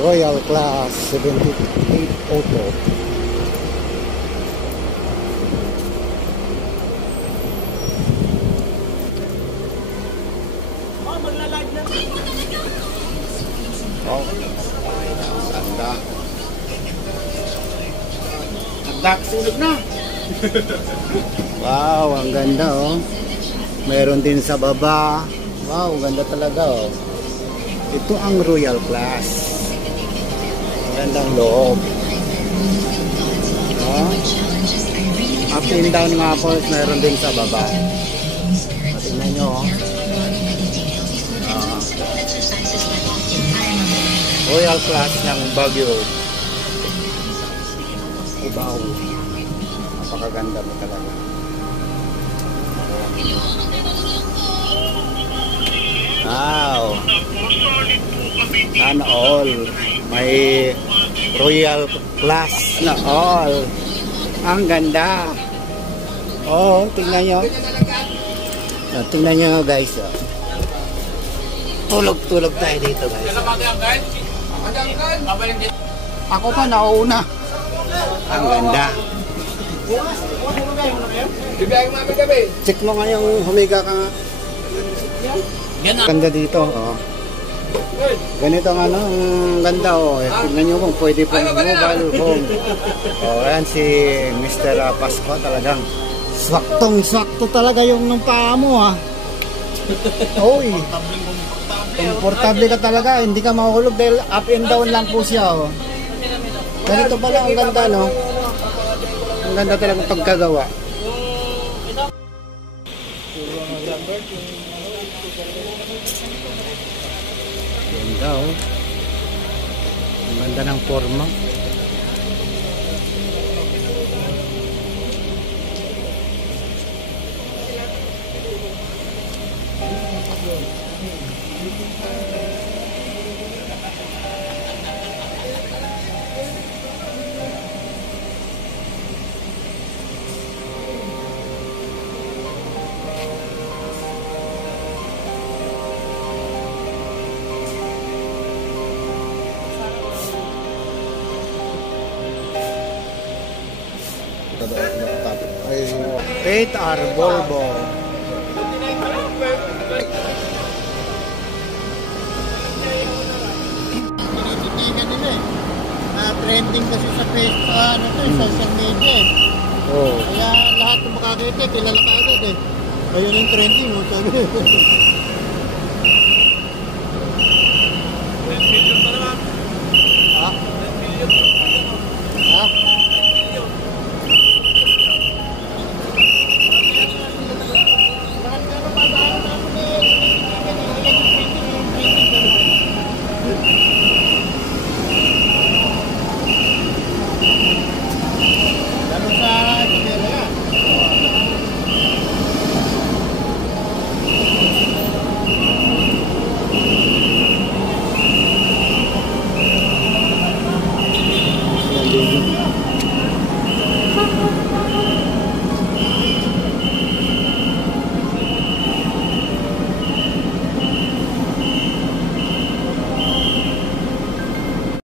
Royal Class 78 Auto. Magla-live na. Oh, ganda. Ganda, sunog na. Wow, ang ganda oh. Meron din sa baba. Wow, ganda talaga oh. Ito ang Royal Class. Ang gandang loob. Oh. Up and down nga po, meron din sa baba. Tingnan nyo oh. Royal Class ng Baguio. Ubaw. Napakaganda mo talaga. Wow. Sana all. May Royal Class na all. Ang ganda. Oh, tingnan nyo. Tingnan nyo guys. Tulog-tulog tayo dito guys. Ako pa nauuna. Ang ganda. Check mo nga yung humiga ka nga. Ganda dito. Oh. Ganito ang ano, ang ganda oh. Tingnan nyo kung pwede pong mobile home. Oh, ayan si Mr. Pasko talagang swaktong-swakto talaga yung ng paa mo ah. Oy. Komportable ka talaga, hindi ka mahulog dahil up and down lang po siya oh. Ganito pala ang ganda no. Ang ganda talaga pagkagawa. Ganda oh. Ang ganda ng forma. Ay, 8R Volvo. Tinititigan nila eh. Trending kasi sa Facebook, social media eh. Oh. Kaya lahat ng makakita, kilala ka agad eh. Ayun yung trending, sabi.